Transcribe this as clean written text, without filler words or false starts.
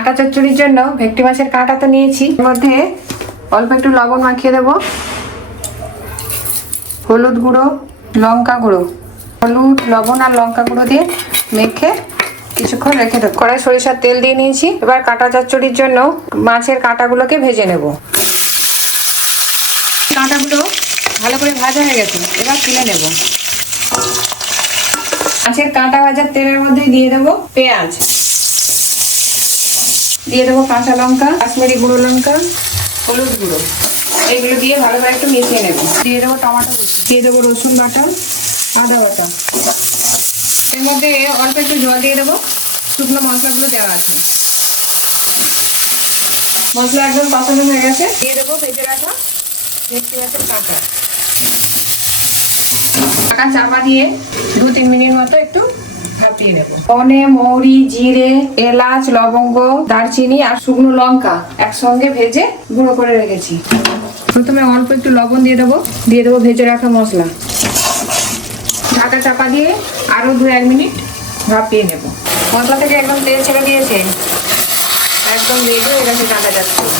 কাঁটা চচ্চড়ির জন্য ভেটকি মাছের কাঁটা তো নিয়েছি, এর মধ্যে অল্প একটু লবণ মাখিয়ে দেবো, হলুদ গুঁড়ো, লঙ্কা গুঁড়ো, হলুদ লবণ আর লঙ্কা গুঁড়ো দিয়ে মেখে কিছুক্ষণ রেখে দেবো। কড়াই সরিষার তেল দিয়ে নিয়েছি। এবার কাঁটা চচ্চড়ির জন্য মাছের কাঁটাগুলোকে ভেজে নেব। কাঁটাগুলো ভালো করে ভাজা হয়ে গেছে, এবার তুলে নেব। মাছের কাঁটা ভাজার তেলের মধ্যে দিয়ে দেবো পেঁয়াজ, দিয়ে দেবো কাঁচা লঙ্কা, কাশ্মীরি গুঁড়ো লঙ্কা, হলুদ গুঁড়ো, এগুলো দিয়ে ভালো করে একটু মিশিয়ে নেব। দিয়ে দেবো টমেটো কুচি, দিয়ে দেবো রসুন বাটা, আদা বাটা। এর মধ্যে অল্প একটু জল দিয়ে দেবো। শুকনো মশলাগুলো দেওয়া আছে, মশলা একদম কষানো হয়ে গেছে। দিয়ে দেবো ভেজে রাখা ভেটকি মাছের কাঁটা। ঢাকা চাপা দিয়ে 2-3 মিনিট মতো একটু ভাপিয়ে নেব। ধনে, মৌরি, জিরে, এলাচ, লবঙ্গ, দারচিনি আর শুকনো লঙ্কা একসঙ্গে ভেজে গুঁড়ো করে রেখেছি। প্রথমে অল্প একটু লবণ দিয়ে দেবো, দিয়ে দেবো ভেজে রাখা মশলা। ঢাকা চাপা দিয়ে আরো 2-1 মিনিট ভাপিয়ে নেব। মশলা থেকে একদম তেল ছেড়ে দিয়েছে, একদম রেডি হয়ে গেছে কাঁটা চচ্চড়ি।